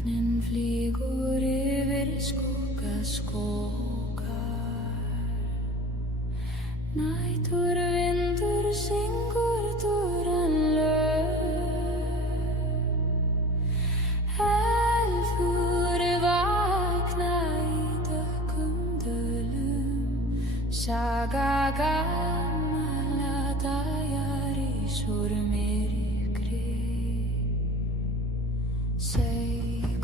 Hrafninn flýgur yfir skógar. Næturvindur syngur dúran lög. Elfur vakna í dökkum dölum. Saga gamalla dagar í súrmyrkri.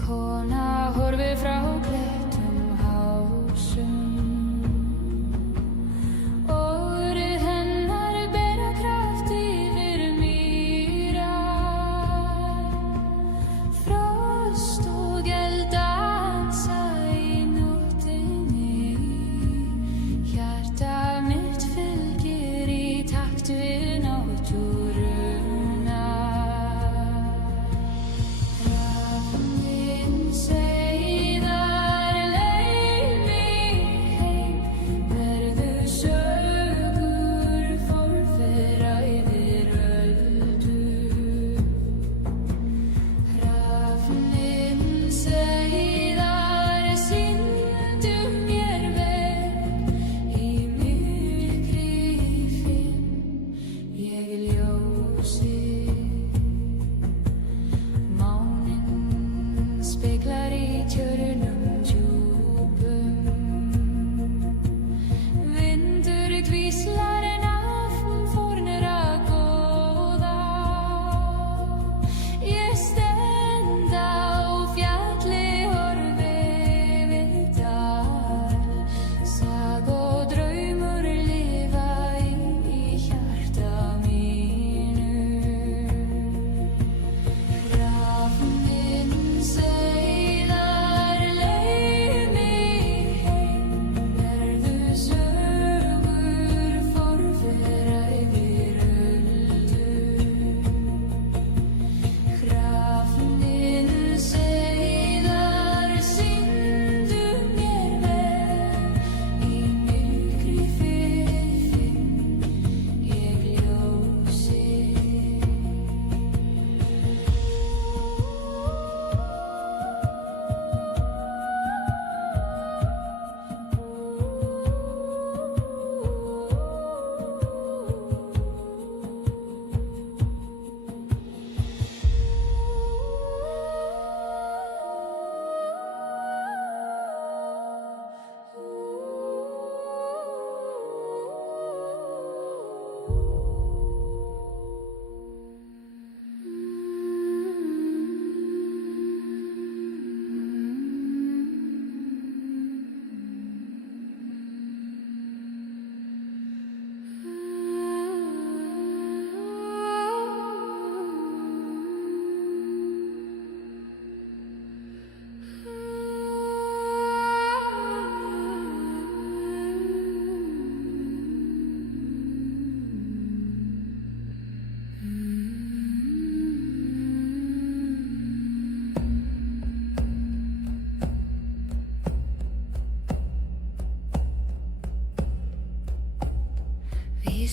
Kona horfir frá klettum hásum. Orð hennar bera kraft yfir mýrar. Frost og eld dansa í nóttinni. Hjarta mitt fylgir í takt við náttúruna.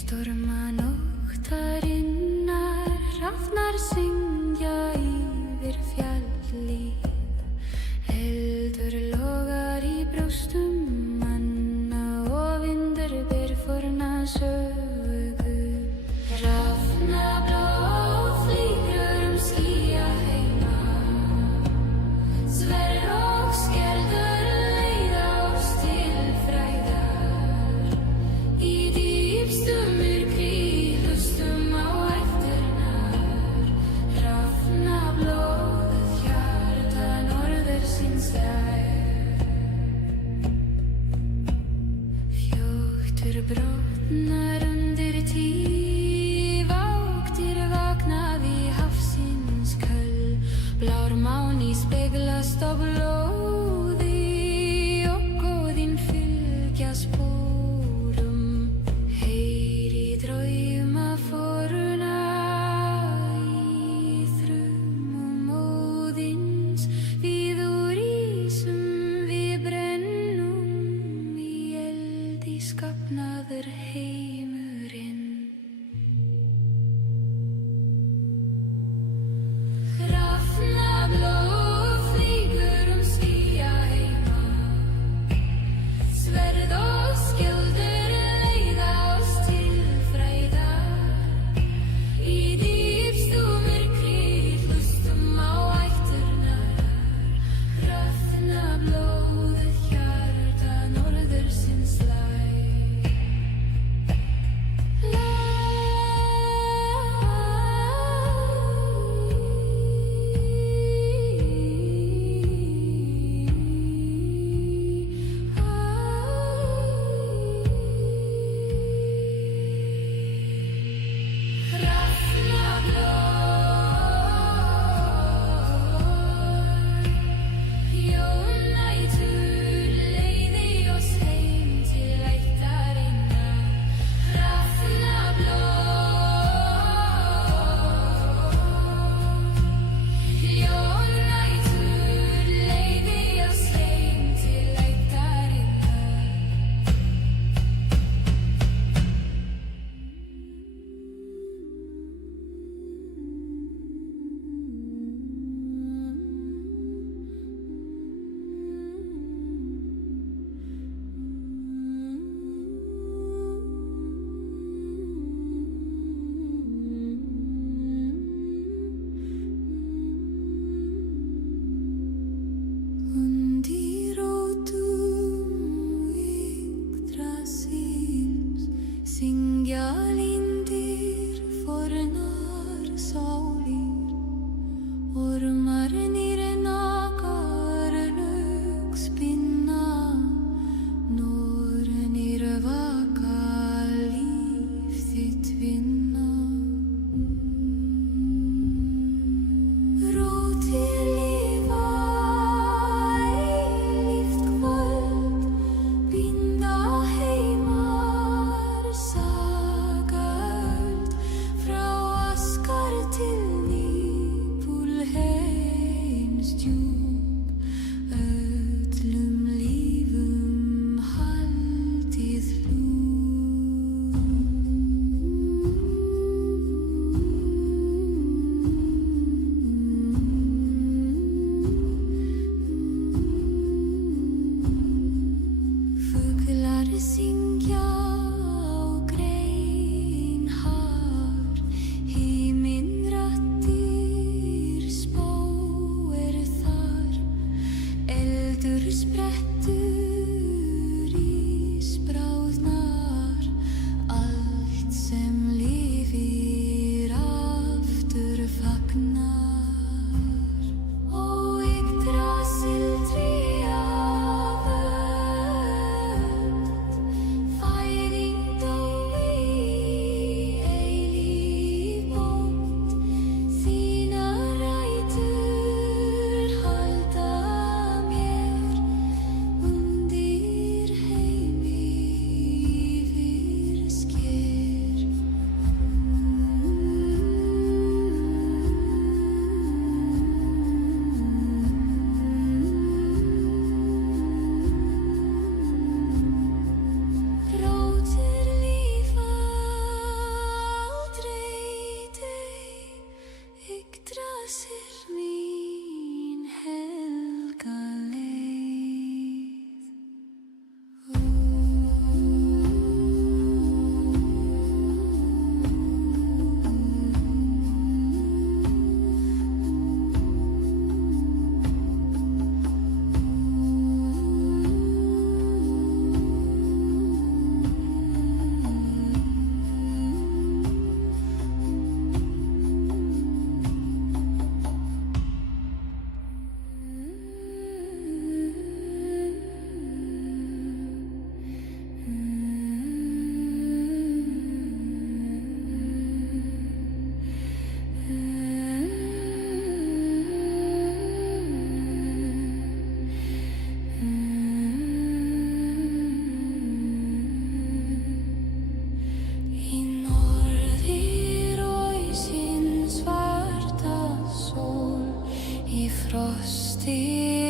Storma nóttarinnar, hrafnar syngja yfir fjallið. Eldur logar í brjóstum manna og vindur ber forna sögu. Hrafnablá flýgur skýja heima. Sverð og skerður leiða oss til frægðar. Í dýpstum myrkri hlustum á eftirnar. Hrafnar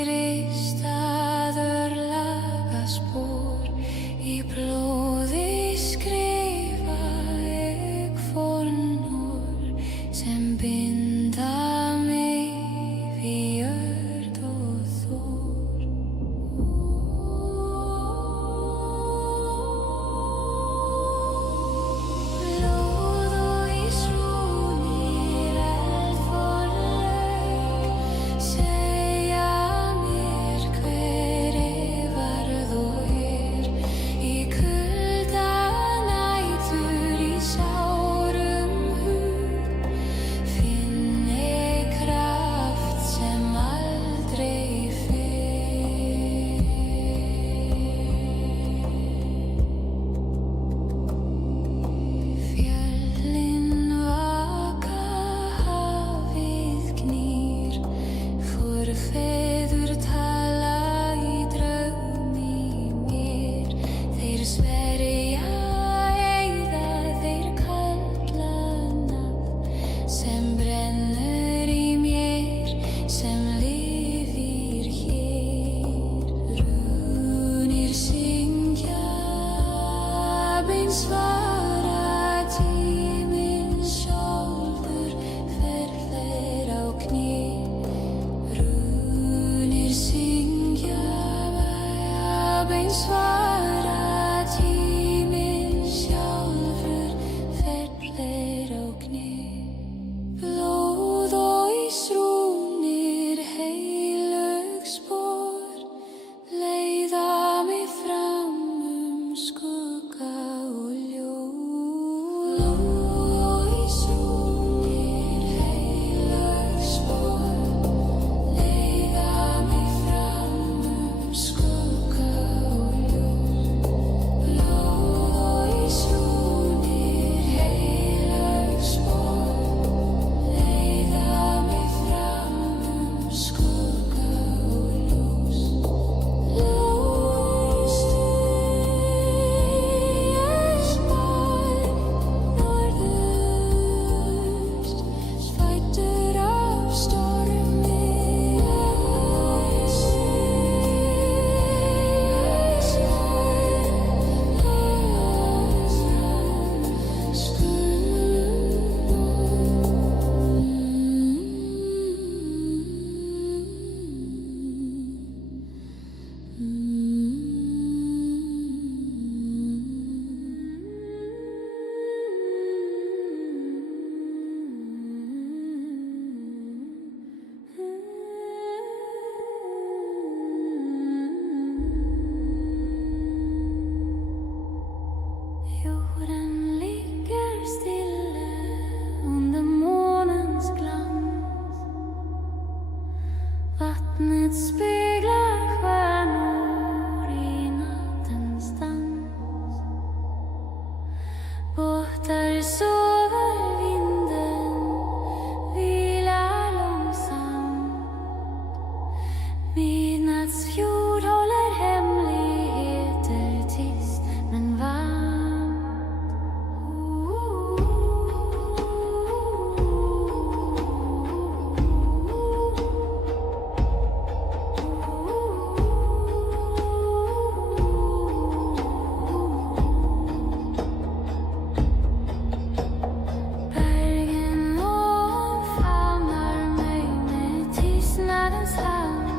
Ristaður lagaspor í blóði skrifa ég fornor sem binda mig við jörð og þor. Blóð og ísrúnir eldforlaug segja mér hver ég varð og í kulda nætur í sárum hug finn ég kraft sem aldrei fyrr. Fjöllin vaka, hafið knýr, forfeður tala í draumi mér. Þeir sverja eyða, þeir kalla nafn sem brennur í mér, sem lifir hér. Runir syngja, bein svara, tíminn sjálfur fer á kné. Runir syngja, bein svara, tíminn sjálfur fer á kné. Blóð og ísrúnir heilög spor leiða mig fram skugga og ljós. Blóð og ísrúnir heilög spor leiða mig fram skugga og ljós. Blóð og ísrúnir heilög spor leiða mig fram skugga og ljós. Ljóst norðurst, fæddur af stormi. Jorden ligger stille under månens glans. Vattnet speglar stjärnor i nattens dans. Båtar sover, vinden vilar långsamt. Midnattsfjord håller hemligheter tyst men varmt. Bergen omfamnar mig med tystnadens hand.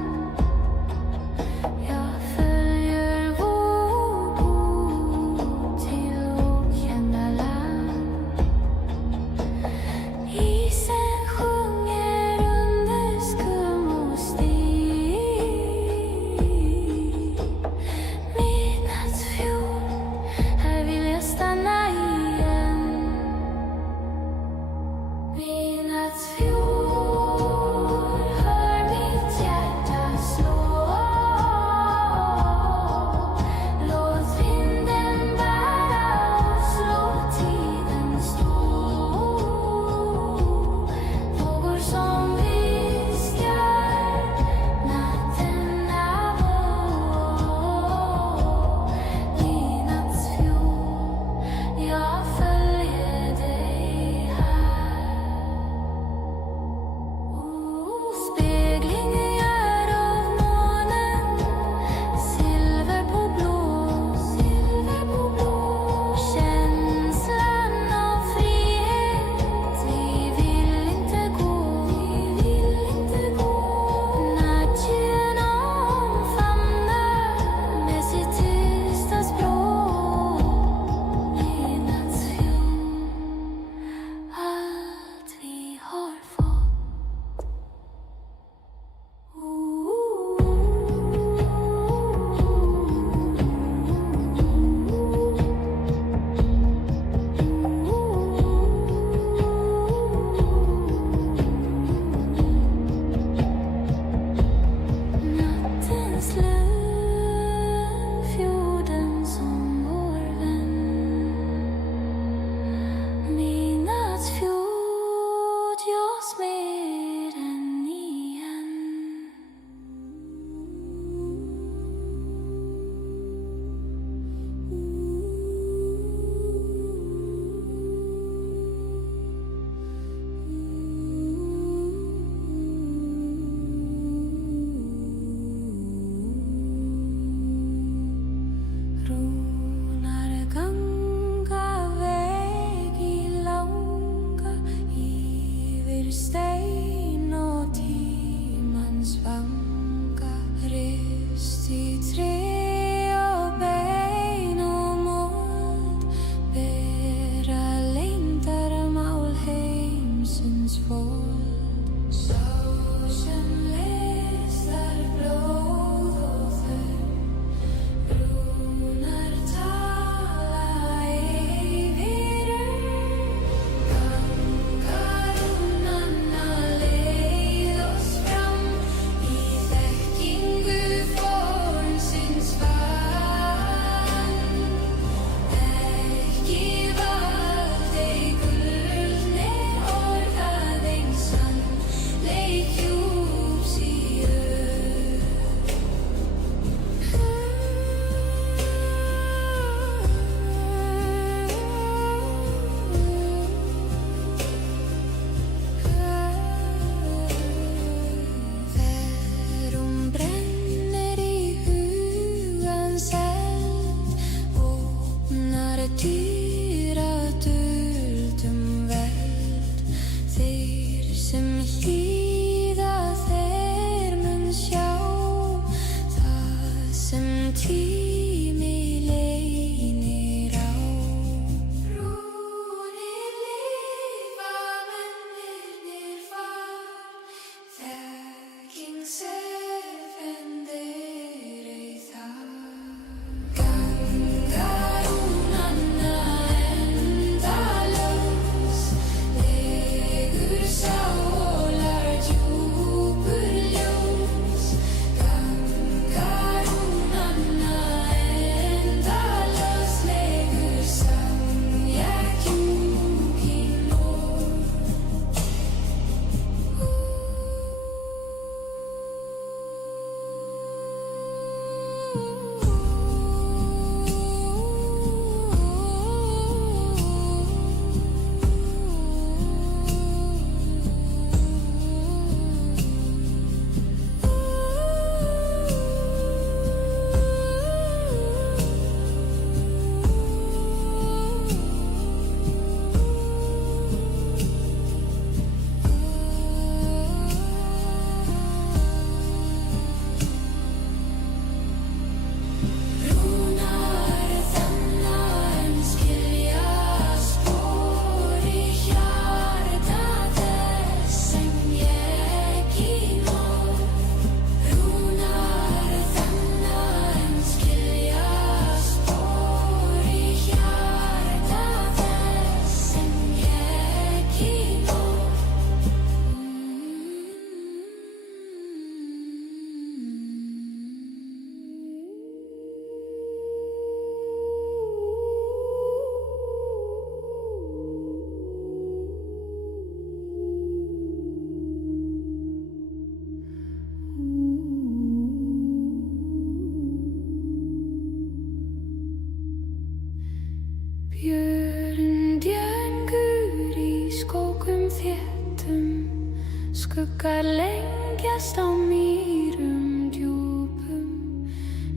Skuggar lengjast á mýrum djúpum,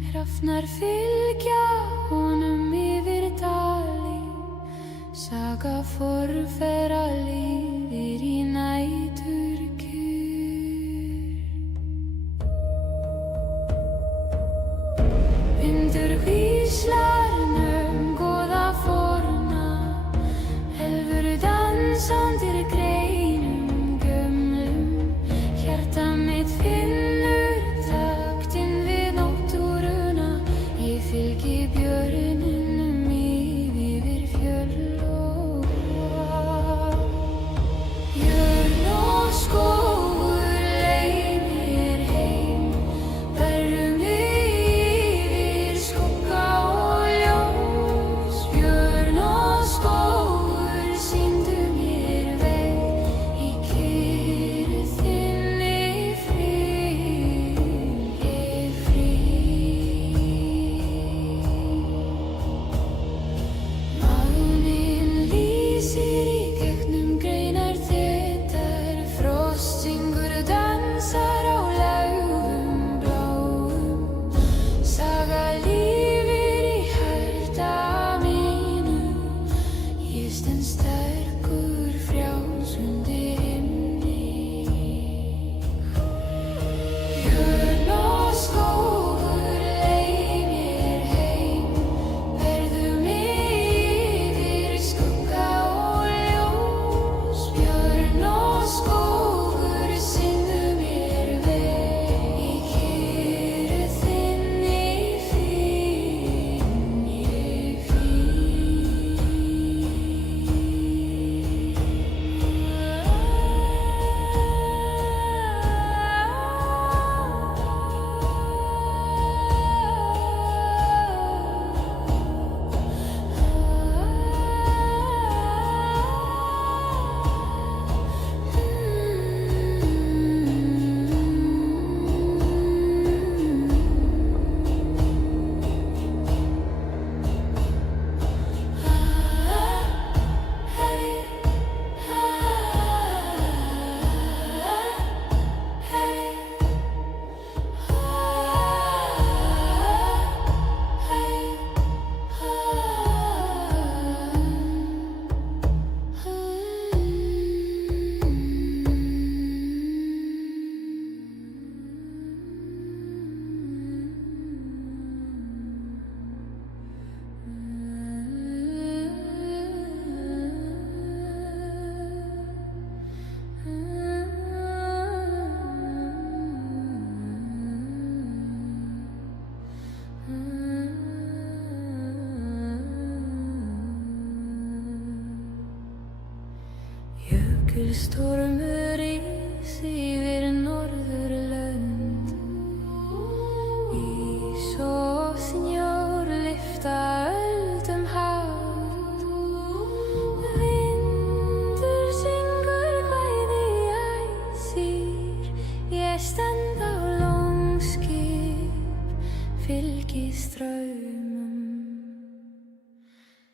hrafnar fylgja honum yfir dali, saga forfeðra lifir í næturkyrrð. Vindur hvíslar góða forna, elfur dansandir greinum gömlum, hjarta mitt finnur taktinn við náttúruna, ég fylgi björninum yfir fjöll og vatn. Jörð og skógur leið mér heim, berrum yfir skugga og ljós. Jörð og skógur sýndu mér veg í kyrrð þinni frið, ég frið. Maður minn lýsir í gegnum greinar þéttar, frost syngur dansar á laufum bláum, saga lifir í hjarta mínu, ég stend sterkur frjáls undir himni. Jörð og skógur leið mér heim, berðum yfir skugga og ljós. Jörð og skógur sýndu mér veg í kyrrð þinni finn ég Jökulstormur rís yfir norðurlönd, ís og snjór lyfta öldum hátt. Vindur syngur kvæði æsir, ég stend á lónskip, fylgi straumum.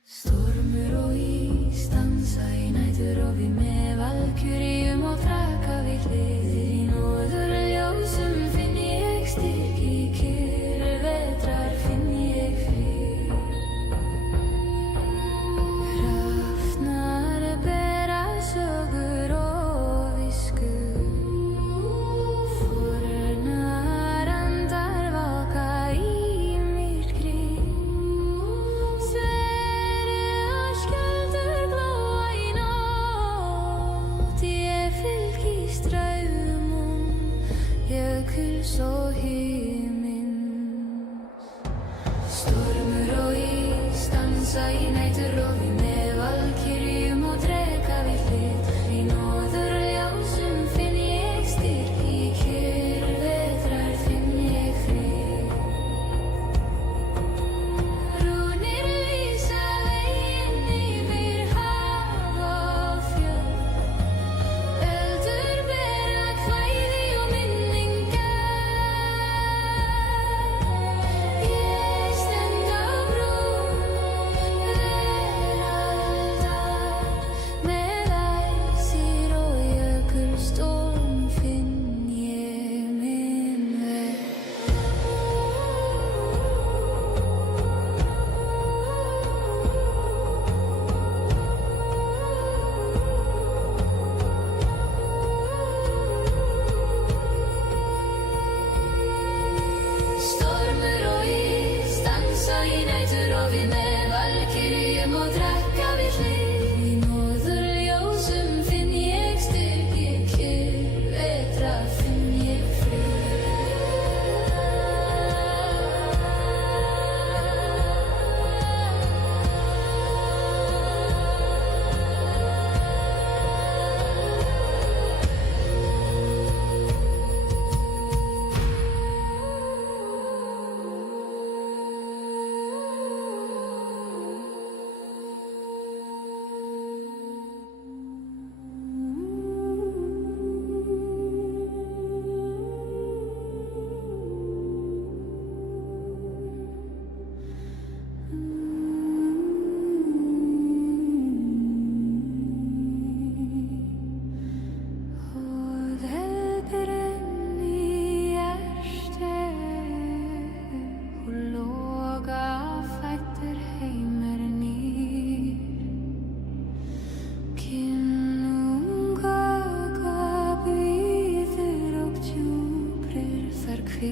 Stormur og ís dansa í næturrofi með valkyrjum og draka við hlið. Í norðurljósum finn ég styrk, í kyrrð vetrar finn ég frið. Hrafnar bera sögur og viskur, fornar andar vaka í myrkri. Skjöldur glóa í nótt, ég fylgi straumum jökuls og himins. Stormur og ís dansa í næturrofi með valkyrjum og dreka við hlið. Í norðurljósum finn ég styrk, í kyrrð vetrar finn ég frið. Rúnir lýsa veginn yfir haf og fjöll, öldur bera kvæði og minningar. Ég stend á brú,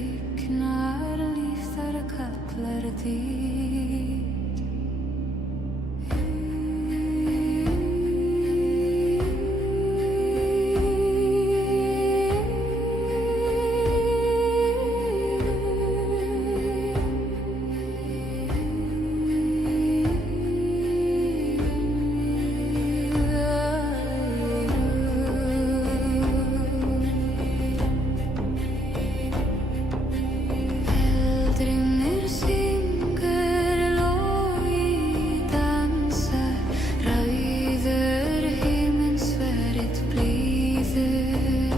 kviknar líf þar kallar dýr. Eldrimnir syngur, logi dansar, ræður himins verið blíður.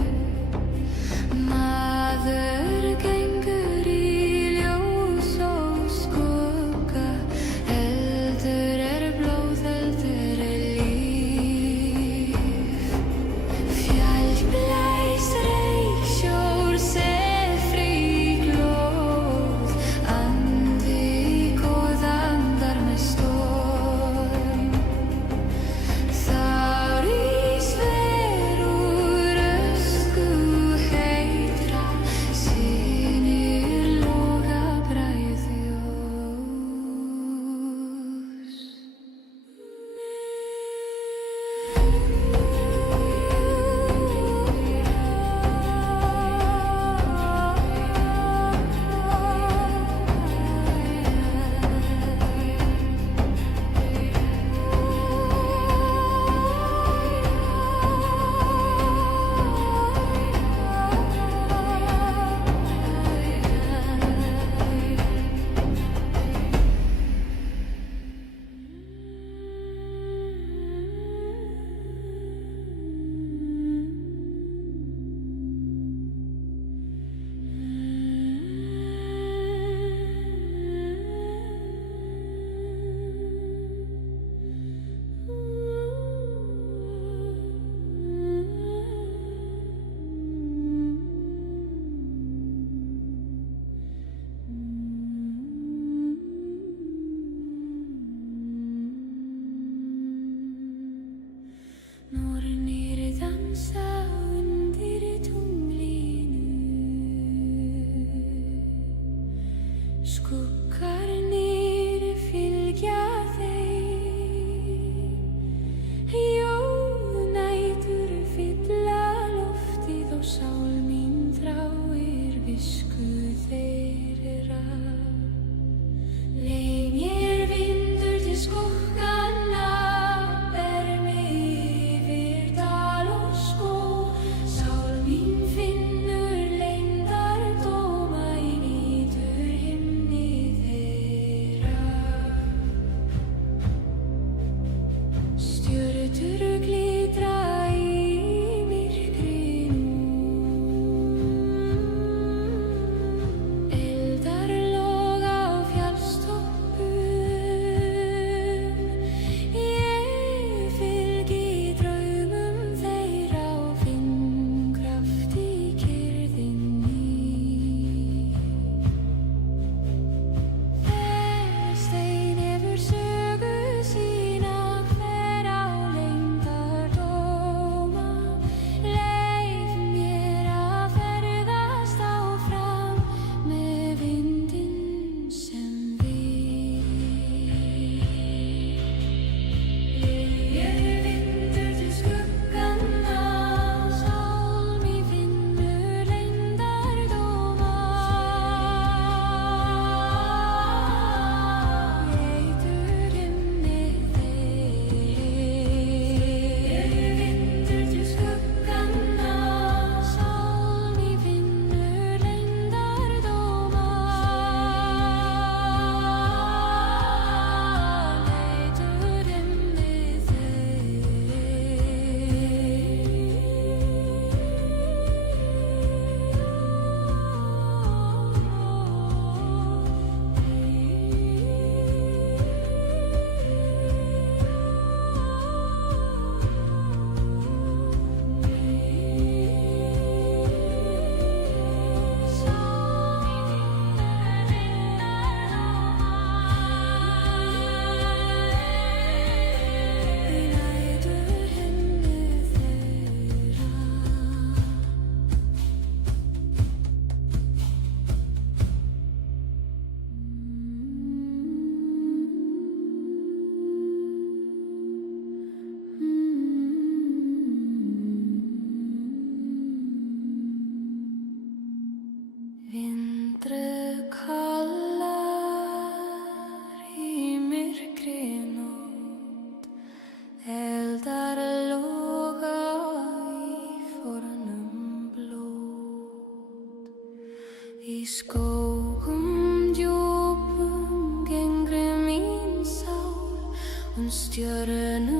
Maður gengur í ljós og skugga, eldur blóð, eldur líf. Fjall blæs reyksjór, sefri glóð, andi góðandar með storm. Þar rís verur ösku heitra, sýnir loga bræð ljós. Nornir dansa undir tunglinu, skuggarnir fylgja þeim. Jónætur fylla loftið og sál mín þráir visku þeirra. Leið mér vindur til skugganna, ber mig yfir dal og skóg. Sál mín finnur leyndardóma í nítur himni stjörnum